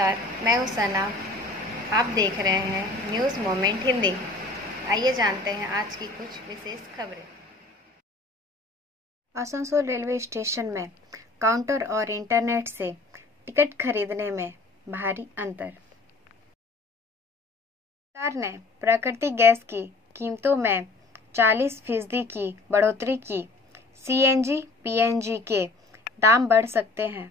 नमस्कार, मैं हूँ सना। आप देख रहे हैं न्यूज़ मोमेंट हिंदी। आइए जानते हैं आज की कुछ विशेष खबरें। आसनसोल रेलवे स्टेशन में काउंटर और इंटरनेट से टिकट खरीदने में भारी अंतर। सरकार ने प्राकृतिक गैस की कीमतों में 40% की बढ़ोतरी की। सीएनजी, पीएनजी के दाम बढ़ सकते हैं।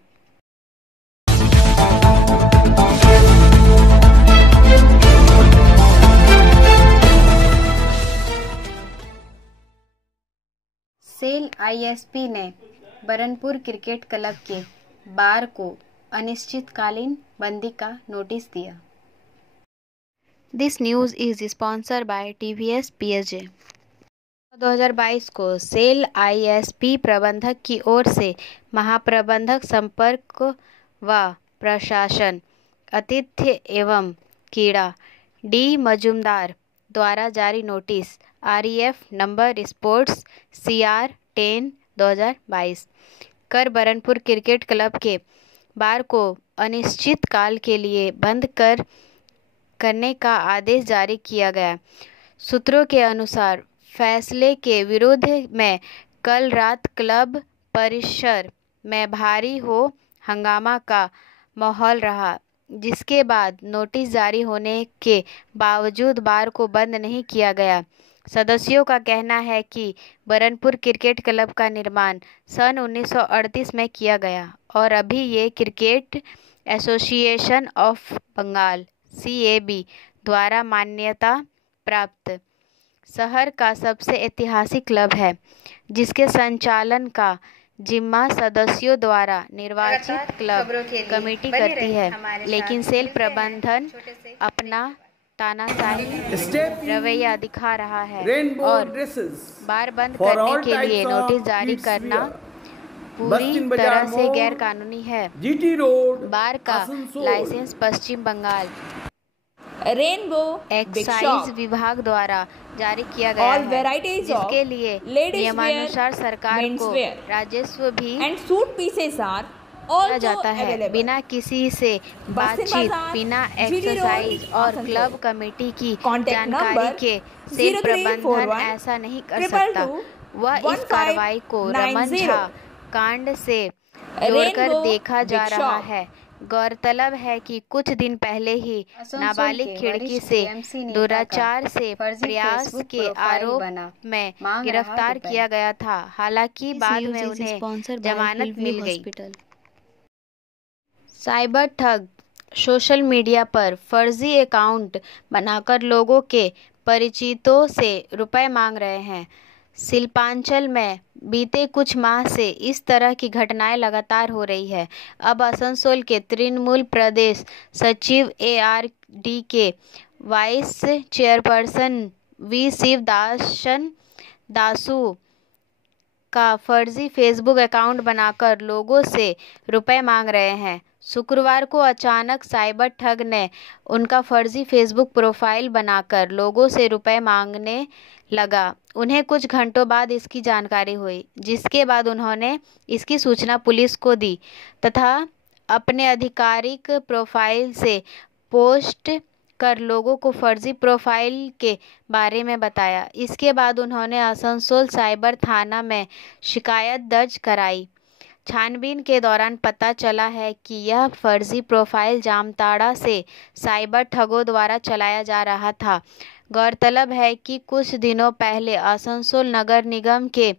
सेल आईएसपी ने बरनपुर क्रिकेट क्लब के बार को अनिश्चितकालीन बंदी का नोटिस दिया। This news is sponsored by TVS PSJ. 2022 को सेल आईएसपी प्रबंधक की ओर से महाप्रबंधक संपर्क व प्रशासन, आतिथ्य एवं क्रीड़ा डी मजुमदार द्वारा जारी नोटिस आरईएफ नंबर स्पोर्ट्स CR 10/2022 कर बरनपुर क्रिकेट क्लब के बार को अनिश्चित काल के लिए बंद करने का आदेश जारी किया गया। सूत्रों के अनुसार फैसले के विरोध में कल रात क्लब परिसर में भारी हो हंगामा का माहौल रहा, जिसके बाद नोटिस जारी होने के बावजूद बार को बंद नहीं किया गया। सदस्यों का कहना है कि बरनपुर क्रिकेट क्लब का निर्माण सन 1938 में किया गया और अभी ये cricket association of Bengal CAB द्वारा मान्यता प्राप्त शहर का सबसे ऐतिहासिक क्लब है, जिसके संचालन का जिम्मा सदस्यों द्वारा निर्वाचित क्लब कमेटी करती है। लेकिन सेल प्रबंधन अपना तानाशाही रवैया दिखा रहा है और बार बंद करने के लिए नोटिस जारी करना पूरी तरह से गैर कानूनी है। बार का लाइसेंस पश्चिम बंगाल रेनबो एक्साइज विभाग द्वारा जारी किया गया है, जिसके लिए नियमानुसार सरकार को राजस्व भी सूट पीसेस आर जाता है। बिना किसी से बातचीत, बिना एक्सरसाइज और क्लब कमेटी की जानकारी के सेल प्रबंधन ऐसा नहीं कर सकता। वह इस कार्रवाई को रमन झा कांड से जोड़कर देखा जा रहा है। गौरतलब है कि कुछ दिन पहले ही नाबालिग खिड़की से दुराचार से प्रयास के आरोप में गिरफ्तार किया गया था। हालांकि बाद में उन्हें जमानत मिल गई। साइबर ठग सोशल मीडिया पर फर्जी अकाउंट बनाकर लोगों के परिचितों से रुपए मांग रहे हैं। शिल्पांचल में बीते कुछ माह से इस तरह की घटनाएं लगातार हो रही है। अब आसनसोल के तृणमूल प्रदेश सचिव ARD के vice chairperson V Sivadasan Dasu का फर्जी फेसबुक अकाउंट बनाकर लोगों से रुपए मांग रहे हैं। शुक्रवार को अचानक साइबर ठग ने उनका फर्जी फेसबुक प्रोफाइल बनाकर लोगों से रुपए मांगने लगा। उन्हें कुछ घंटों बाद इसकी जानकारी हुई, जिसके बाद उन्होंने इसकी सूचना पुलिस को दी तथा अपने आधिकारिक प्रोफाइल से पोस्ट कर लोगों को फर्जी प्रोफाइल के बारे में बताया। इसके बाद उन्होंने आसनसोल साइबर थाना में शिकायत दर्ज कराई। छानबीन के दौरान पता चला है कि यह फर्जी प्रोफाइल जामताड़ा से साइबर ठगों द्वारा चलाया जा रहा था। गौरतलब है कि कुछ दिनों पहले आसनसोल नगर निगम के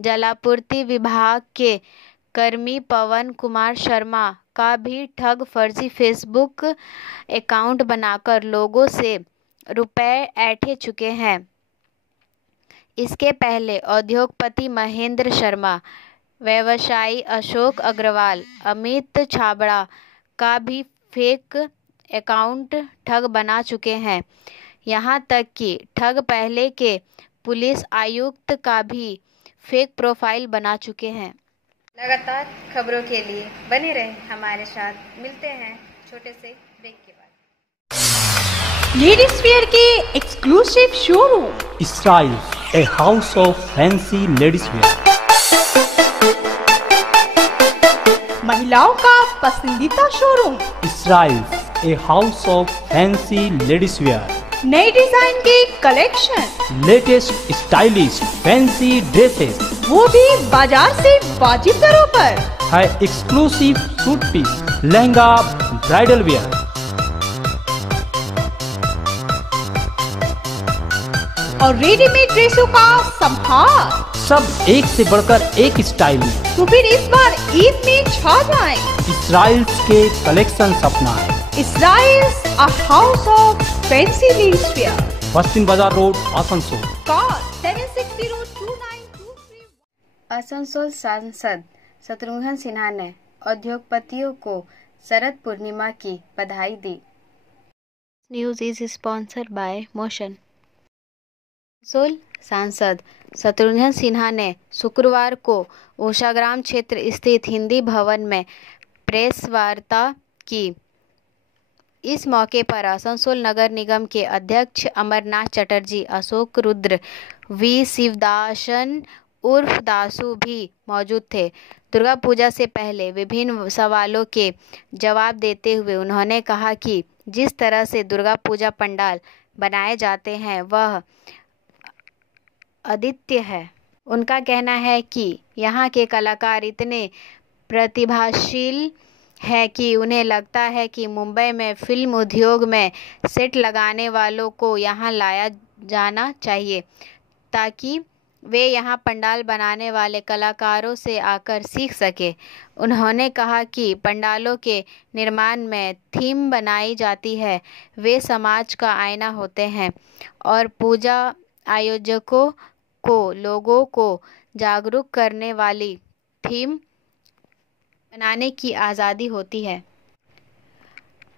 जलापूर्ति विभाग के कर्मी पवन कुमार शर्मा का भी ठग फर्जी फेसबुक अकाउंट बनाकर लोगों से रुपए ऐंठे चुके हैं। इसके पहले उद्योगपति महेंद्र शर्मा, व्यवसायी अशोक अग्रवाल, अमित छाबड़ा का भी फेक अकाउंट ठग बना चुके हैं। यहां तक कि ठग पहले के पुलिस आयुक्त का भी फेक प्रोफाइल बना चुके हैं। लगातार खबरों के लिए बने रहें हमारे साथ। मिलते हैं छोटे से ब्रेक के बाद। लेडीज वेयर के exclusive showroom style, a house of fancy ladies wear. महिलाओं का पसंदीदा showroom Israels, a house of fancy ladies wear. नए डिजाइन के collection, latest stylish fancy dresses वो भी बाजार से वाजिब दरों पर। है exclusive suit piece, lehenga, bridal wear. और रेडीमेड ड्रेसों का संभार, सब एक से बढ़कर एक स्टाइल में। तो फिर इस बार ईद में छा जाएं। इसराइल्स के कलेक्शन अपनाएं। Israels, a house of fancy ladies wear. पश्चिम बाजार रोड, आसनसोल। Call 7602923। आसनसोल सांसद शत्रुघ्न सिन्हा ने उद्योगपतियों को शरद पूर्णिमा की बधाई दी। News is sponsored by Motion. Asansol सांसद शत्रुघ्न सिन्हा ने शुक्रवार को उषाग्राम क्षेत्र स्थित हिंदी भवन में प्रेस वार्ता की। इस मौके पर आसनसोल नगर निगम के अध्यक्ष अमरनाथ चटर्जी, अशोक रुद्र, वी शिवदासन उर्फ दासू भी मौजूद थे। दुर्गा पूजा से पहले विभिन्न सवालों के जवाब देते हुए उन्होंने कहा कि जिस तरह से दुर्गा पूजा पंडाल बनाए जाते हैं वह अद्वितीय है। उनका कहना है कि यहाँ के कलाकार इतने प्रतिभाशील है कि उन्हें लगता है कि मुंबई में फिल्म उद्योग में सेट लगाने वालों को यहाँ लाया जाना चाहिए ताकि वे यहाँ पंडाल बनाने वाले कलाकारों से आकर सीख सके। उन्होंने कहा कि पंडालों के निर्माण में थीम बनाई जाती है, वे समाज का आईना होते हैं और पूजा आयोजकों को लोगों को जागरूक करने वाली थीम बनाने की आज़ादी होती है।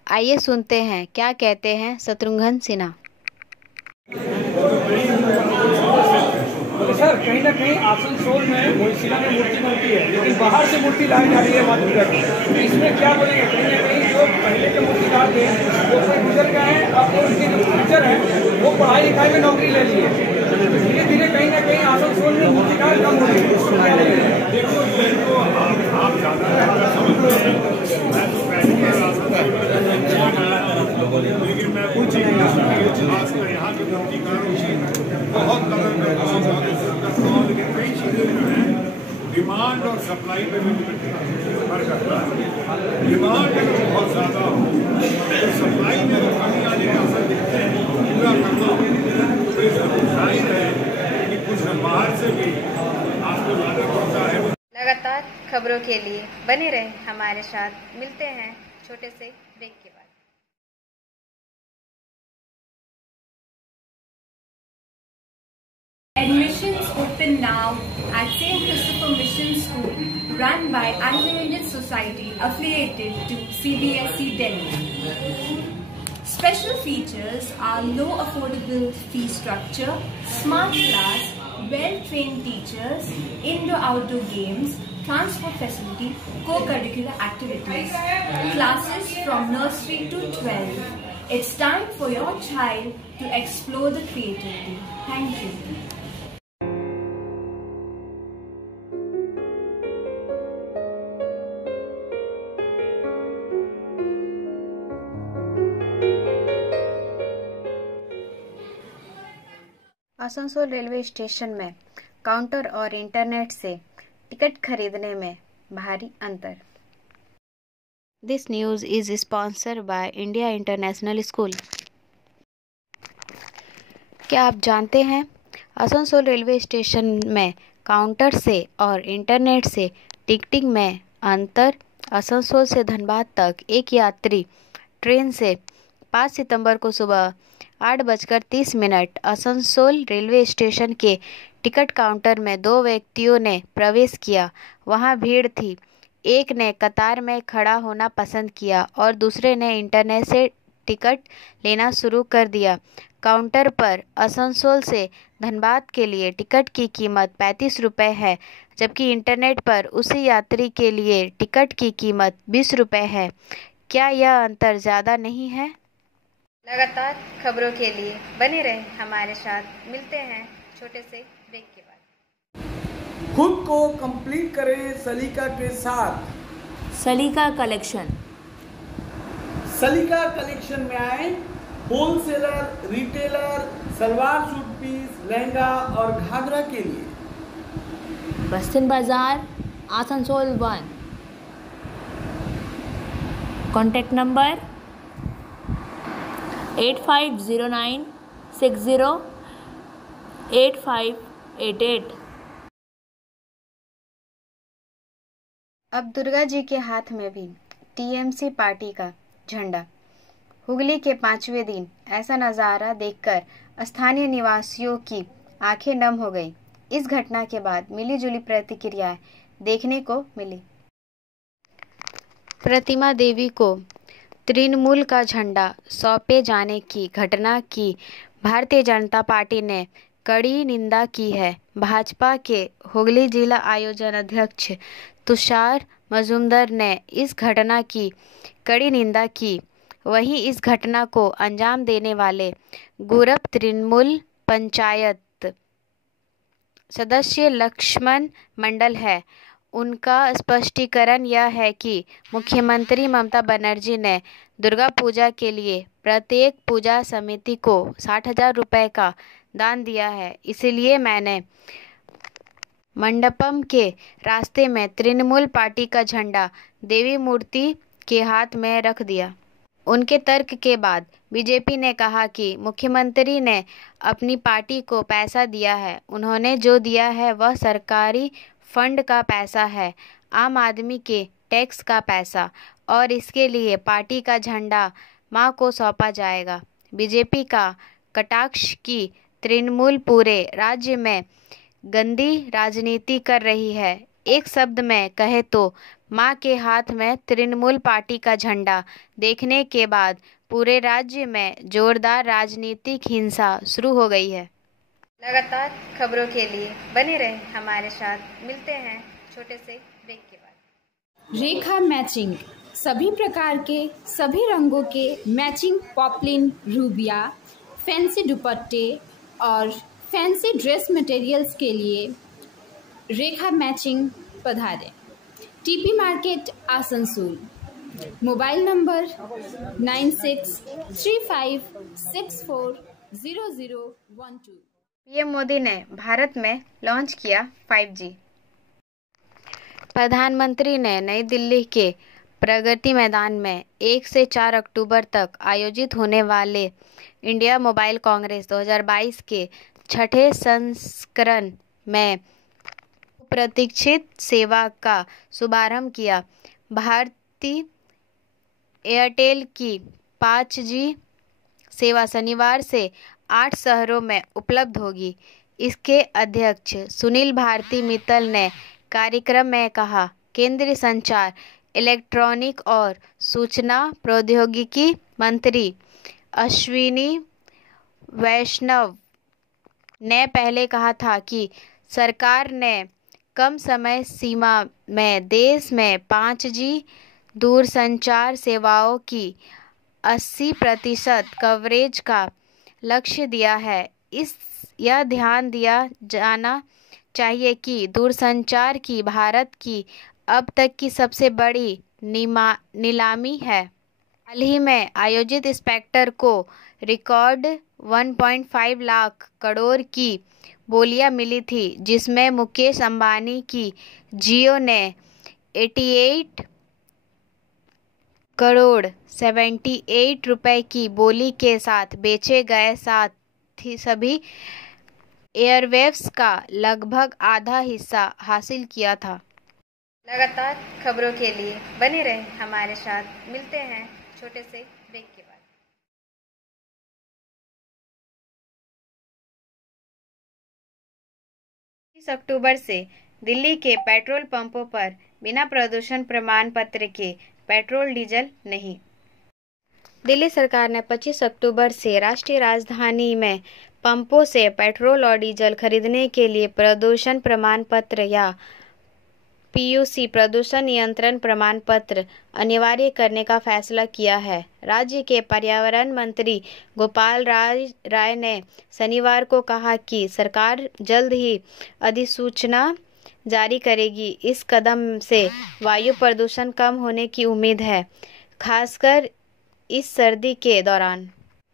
आइए सुनते हैं क्या कहते हैं शत्रुघ्न सिन्हा। सर, कहीं ना कहीं आसनसोल में मोइशिला में मूर्ति बनती है, लेकिन बाहर से मूर्ति लाई जा रही है माता की। तो इसमें क्या बोलेंगे? कहीं ना कहीं जो पहले के मूर्तिकार थे वो कोई गुजर गए हैं, अब उनके जो टीचर हैं वो पढ़ाई लिखाई में नौकरी ले लिए। धीरे धीरे कहीं ना कहीं आसनसोल में मूर्तिकार कम हो रहे लेकिन मैं कुछ यहाँ के मूर्तिकारों से बहुत कदर करता हूँ, लेकिन कई चीज़ें जो है डिमांड और सप्लाई पे भी निर्भर करता है। डिमांड अगर बहुत ज़्यादा हो तो सप्लाई में जो कमी आने का असर दिखते हैं पूरा करना हो तो इसमें जाहिर है कि कुछ बाहर से भी आपको लाना पड़ता है। लगातार खबरों के लिए बने रहें हमारे साथ। मिलते हैं छोटे से ब्रेक के बाद। Admissions open now at St. Christopher Mission School, run by Anglo-Indian Society affiliated to CBSE Delhi. Special features are low affordable fee structure, smart class, well-trained teachers, indoor-outdoor games, transport facility, co-curricular activities, classes from nursery to 12. It's time for your child to explore the creativity. Thank you. Asansol railway station में counter और internet से ticket खरीदने में भारी अंतर। This news is sponsored by India international school. क्या आप जानते हैं आसनसोल रेलवे स्टेशन में काउंटर से और इंटरनेट से टिकटिंग में अंतर? आसनसोल से धनबाद तक एक यात्री ट्रेन से 5 सितंबर को सुबह 8:30 आसनसोल रेलवे स्टेशन के टिकट काउंटर में 2 व्यक्तियों ने प्रवेश किया। वहां भीड़ थी। एक ने कतार में खड़ा होना पसंद किया और दूसरे ने इंटरनेट से टिकट लेना शुरू कर दिया। काउंटर पर आसनसोल से धनबाद के लिए टिकट की कीमत 35 रुपये है, जबकि इंटरनेट पर उसी यात्री के लिए टिकट की कीमत 20 रुपये है। क्या यह अंतर ज़्यादा नहीं है? लगातार खबरों के लिए बने रहें हमारे साथ। मिलते हैं छोटे से ब्रेक के बाद। खुद को कंप्लीट करें सलीका के साथ। सलीका कलेक्शन। सलीका कलेक्शन में आए wholesaler, retailer, salwar suit piece, lehenga और घाघरा के लिए। बस्तिन बाजार, आसनसोल 1। Contact number 8509608588। अब दुर्गा जी के हाथ में भी टीएमसी पार्टी का झंडा। हुगली के 5वें दिन ऐसा नज़ारा देखकर स्थानीय निवासियों की आंखें नम हो गई। इस घटना के बाद मिलीजुली प्रतिक्रियाएं देखने को मिली। प्रतिमा देवी को तृणमूल का झंडा सौंपे जाने की घटना की भारतीय जनता पार्टी ने कड़ी निंदा की है। भाजपा के हुगली जिला आयोजन अध्यक्ष तुषार मजूमदार ने इस घटना की कड़ी निंदा की। वहीं इस घटना को अंजाम देने वाले गुरप तृणमूल पंचायत सदस्य लक्ष्मण मंडल है। उनका स्पष्टीकरण यह है कि मुख्यमंत्री ममता बनर्जी ने दुर्गा पूजा के लिए प्रत्येक पूजा समिति को 60,000 रुपये का दान दिया है, इसलिए मैंने मंडपम के रास्ते में तृणमूल पार्टी का झंडा देवी मूर्ति के हाथ में रख दिया। उनके तर्क के बाद बीजेपी ने कहा कि मुख्यमंत्री ने अपनी पार्टी को पैसा दिया है, उन्होंने जो दिया है वह सरकारी फंड का पैसा है, आम आदमी के टैक्स का पैसा, और इसके लिए पार्टी का झंडा मां को सौंपा जाएगा। बीजेपी का कटाक्ष की तृणमूल पूरे राज्य में गंदी राजनीति कर रही है। एक शब्द में कहे तो मां के हाथ में तृणमूल पार्टी का झंडा देखने के बाद पूरे राज्य में जोरदार राजनीतिक हिंसा शुरू हो गई है। लगातार खबरों के लिए बने रहें हमारे साथ। मिलते हैं छोटे से ब्रेक के बाद। रेखा मैचिंग, सभी प्रकार के सभी रंगों के मैचिंग पॉपलिन, रूबिया, फैंसी दुपट्टे और फैंसी ड्रेस मटेरियल्स के लिए रेखा मैचिंग पधारें। TP market Asansol. Mobile number 9635640012। PM Modi ने भारत में लॉन्च किया 5G। प्रधानमंत्री ने नई दिल्ली के प्रगति मैदान में 1 से 4 अक्टूबर तक आयोजित होने वाले इंडिया मोबाइल कांग्रेस 2022 के 6ठे संस्करण में प्रतीक्षित सेवा का शुभारंभ किया। भारती एयरटेल की 5G सेवा शनिवार से 8 शहरों में उपलब्ध होगी। इसके अध्यक्ष सुनील भारती मित्तल ने कार्यक्रम में कहा, केंद्रीय संचार, इलेक्ट्रॉनिक और सूचना प्रौद्योगिकी मंत्री अश्विनी वैष्णव ने पहले कहा था कि सरकार ने कम समय सीमा में देश में 5G दूरसंचार सेवाओं की 80% कवरेज का लक्ष्य दिया है। यह ध्यान दिया जाना चाहिए कि दूरसंचार की भारत की अब तक की सबसे बड़ी नीलामी है। हाल ही में आयोजित स्पेक्ट्रम को रिकॉर्ड 1.5 लाख करोड़ की बोलियां मिली थी, जिसमें मुकेश अंबानी की जियो ने 88 करोड़ 78 रुपए की बोली के साथ बेचे गए। साथ ही सभी एयरवेव्स का लगभग आधा हिस्सा हासिल किया था। लगातार खबरों के लिए बने रहें हमारे साथ। मिलते हैं छोटे से ब्रेक के बाद। 30 अक्टूबर से दिल्ली के पेट्रोल पंपों पर बिना प्रदूषण प्रमाण पत्र के पेट्रोल डीजल नहीं। दिल्ली सरकार ने 25 अक्टूबर से राष्ट्रीय राजधानी में पंपों से पेट्रोल और डीजल खरीदने के लिए प्रदूषण प्रमाण पत्र या पीयूसी प्रदूषण नियंत्रण प्रमाण पत्र अनिवार्य करने का फैसला किया है। राज्य के पर्यावरण मंत्री गोपाल राय ने शनिवार को कहा कि सरकार जल्द ही अधिसूचना जारी करेगी। इस कदम से वायु प्रदूषण कम होने की उम्मीद है, खासकर इस सर्दी के दौरान।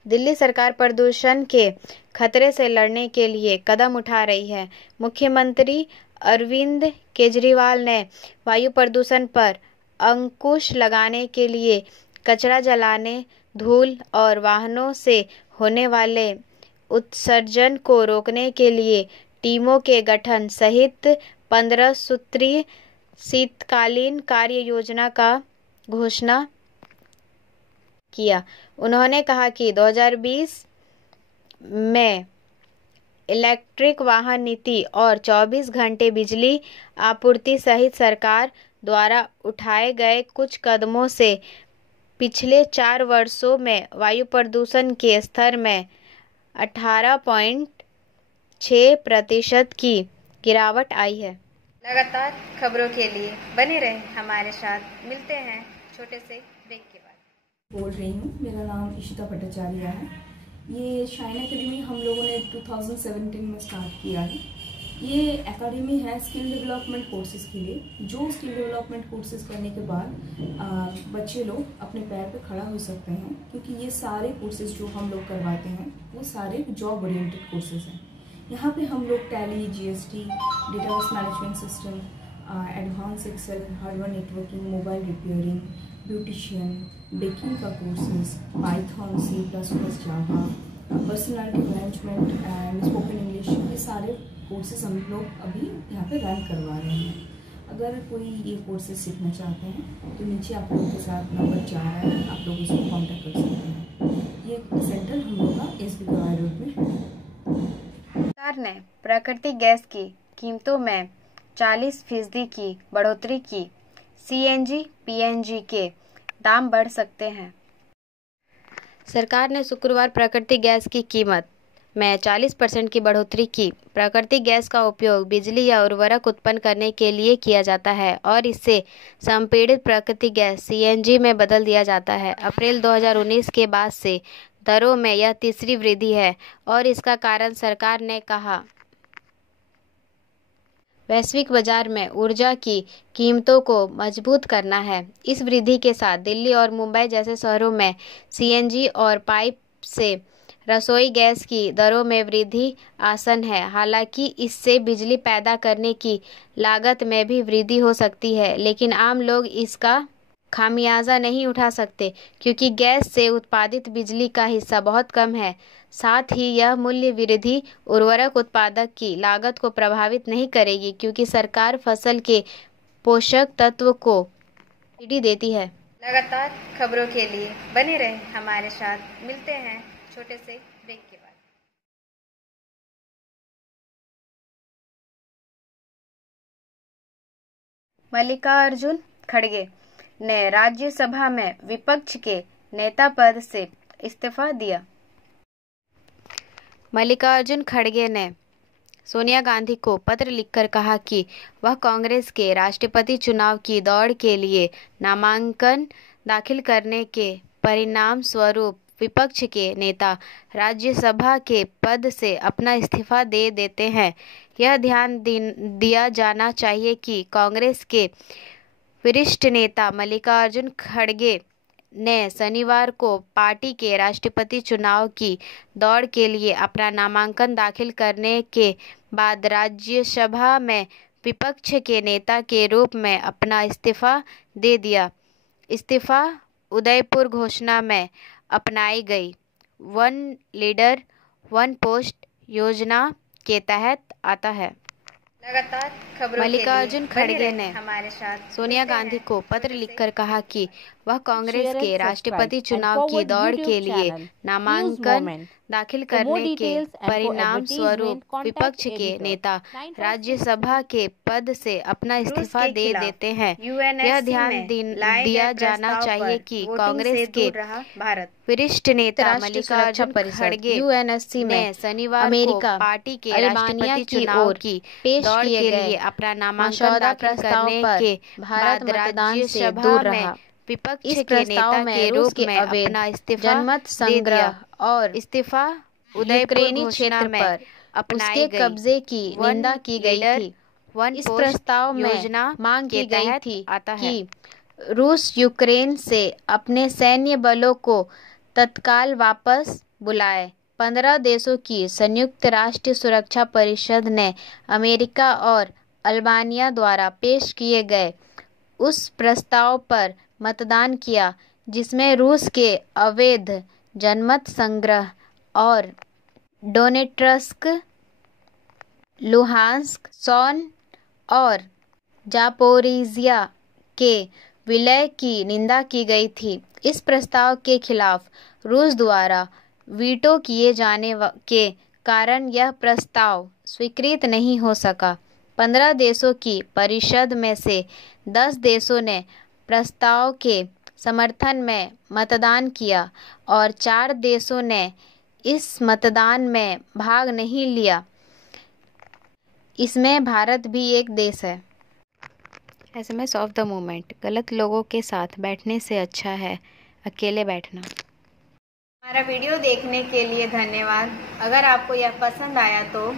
दिल्ली सरकार प्रदूषण के खतरे से लड़ने के लिए कदम उठा रही है। मुख्यमंत्री अरविंद केजरीवाल ने वायु प्रदूषण पर अंकुश लगाने के लिए कचरा जलाने, धूल और वाहनों से होने वाले उत्सर्जन को रोकने के लिए टीमों के गठन सहित 15 सूत्रीय शीतकालीन कार्य योजना का घोषणा किया। उन्होंने कहा कि 2020 में इलेक्ट्रिक वाहन नीति और 24 घंटे बिजली आपूर्ति सहित सरकार द्वारा उठाए गए कुछ कदमों से पिछले 4 वर्षों में वायु प्रदूषण के स्तर में 18.6% की गिरावट आई है। लगातार खबरों के लिए बने रहें हमारे साथ। मिलते हैं छोटे से ब्रेक के बाद। बोल रही हूँ, मेरा नाम इशिता भट्टाचार्य है। ये शाइन एकेडमी हम लोगों ने 2017 में स्टार्ट किया है। ये एकेडमी है स्किल डेवलपमेंट कोर्सेज़ के लिए, जो स्किल डेवलपमेंट कोर्सेज़ करने के बाद बच्चे लोग अपने पैर पे खड़ा हो सकते हैं, क्योंकि ये सारे कोर्सेज़ जो हम लोग करवाते हैं वो सारे जॉब ओरिएंटेड कोर्सेज़ हैं। यहाँ पे हम लोग Tally, GST, database management system, advance Excel, hardware networking, mobile repairing, beautician, baking का courses, Python, C++, Java, personality management and spoken English, ये सारे कोर्सेज हम लोग अभी यहाँ पे रन करवा रहे हैं। अगर कोई ये कोर्सेज सीखना चाहते हैं तो नीचे आप लोगों के साथ नंबर जा रहा है, आप लोग इसको कॉन्टेक्ट कर सकते हैं। ये सेंटर हम लोग का SB कवाई रोड में है। सरकार ने प्राकृतिक गैस की कीमतों में 40% की बढ़ोतरी की। CNG, PNG के दाम बढ़ सकते हैं। सरकार ने शुक्रवार प्राकृतिक गैस की कीमत में 40% की बढ़ोतरी की। प्राकृतिक गैस का उपयोग बिजली या उर्वरक उत्पन्न करने के लिए किया जाता है और इससे संपीड़ित प्राकृतिक गैस CNG में बदल दिया जाता है। अप्रैल 2019 के बाद से दरों में यह तीसरी वृद्धि है और इसका कारण सरकार ने कहा वैश्विक बाजार में ऊर्जा की कीमतों को मजबूत करना है। इस वृद्धि के साथ दिल्ली और मुंबई जैसे शहरों में CNG और पाइप से रसोई गैस की दरों में वृद्धि आसन है। हालांकि इससे बिजली पैदा करने की लागत में भी वृद्धि हो सकती है, लेकिन आम लोग इसका खामियाजा नहीं उठा सकते क्योंकि गैस से उत्पादित बिजली का हिस्सा बहुत कम है। साथ ही यह मूल्य वृद्धि उर्वरक उत्पादक की लागत को प्रभावित नहीं करेगी क्योंकि सरकार फसल के पोषक तत्व को सब्सिडी देती है। लगातार खबरों के लिए बने रहें हमारे साथ। मिलते हैं छोटे से ब्रेक के बाद। मल्लिकार्जुन खड़गे ने राज्यसभा में विपक्ष के नेता पद से इस्तीफा दिया। मल्लिकार्जुन खड़गे ने सोनिया गांधी को पत्र लिखकर कहा कि वह कांग्रेस के राष्ट्रपति चुनाव की दौड़ के लिए नामांकन दाखिल करने के परिणाम स्वरूप विपक्ष के नेता राज्यसभा के पद से अपना इस्तीफा दे देते हैं। यह ध्यान दिया जाना चाहिए कि कांग्रेस के वरिष्ठ नेता मल्लिकार्जुन खड़गे ने शनिवार को पार्टी के राष्ट्रपति चुनाव की दौड़ के लिए अपना नामांकन दाखिल करने के बाद राज्यसभा में विपक्ष के नेता के रूप में अपना इस्तीफा दे दिया। इस्तीफा उदयपुर घोषणा में अपनाई गई वन लीडर वन पोस्ट योजना के तहत आता है। लगातार खबरों मल्लिकार्जुन खड़गे ने हमारे साथ सोनिया गांधी को पत्र लिखकर कहा कि वह कांग्रेस के राष्ट्रपति चुनाव की दौड़ के लिए नामांकन दाखिल करने के परिणाम स्वरूप विपक्ष के नेता राज्यसभा के पद से अपना इस्तीफा दे देते हैं। यह ध्यान दिया जाना चाहिए कि कांग्रेस के वरिष्ठ नेता मल्लिकार्जुन खड़गे UNSC ने शनिवार अमेरिका पार्टी के राष्ट्रपति चुनाव की दौड़ के लिए अपना नामांकन दाखिल करने के बाद राज्यसभा में विपक्ष के नेता के रूप में अपना इस्तीफा जनमत संग्रह और इस्तीफा उदयपुर क्षेत्र में उसके कब्जे की निंदा की गई थी। इस प्रस्ताव में योजना मांग की गई थी कि रूस यूक्रेन से अपने सैन्य बलों को तत्काल वापस बुलाए। 15 देशों की संयुक्त राष्ट्र सुरक्षा परिषद ने अमेरिका और अल्बानिया द्वारा पेश किए गए उस प्रस्ताव पर मतदान किया जिसमें रूस के अवैध जनमत संग्रह और डोनेट्स्क, लुहांस्क, सोन और जापोरिजिया के विलय की निंदा की गई थी। इस प्रस्ताव के खिलाफ रूस द्वारा वीटो किए जाने के कारण यह प्रस्ताव स्वीकृत नहीं हो सका। 15 देशों की परिषद में से 10 देशों ने प्रस्ताव के समर्थन में मतदान किया और 4 देशों ने इस मतदान में भाग नहीं लिया। इसमें भारत भी एक देश है। SMS ऑफ द मोमेंट: गलत लोगों के साथ बैठने से अच्छा है अकेले बैठना। हमारा वीडियो देखने के लिए धन्यवाद। अगर आपको यह पसंद आया तो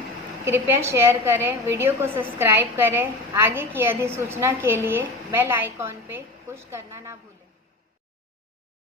कृपया शेयर करें, वीडियो को सब्सक्राइब करें। आगे की अधिसूचना के लिए बेल आइकॉन पे पुश करना ना भूलें।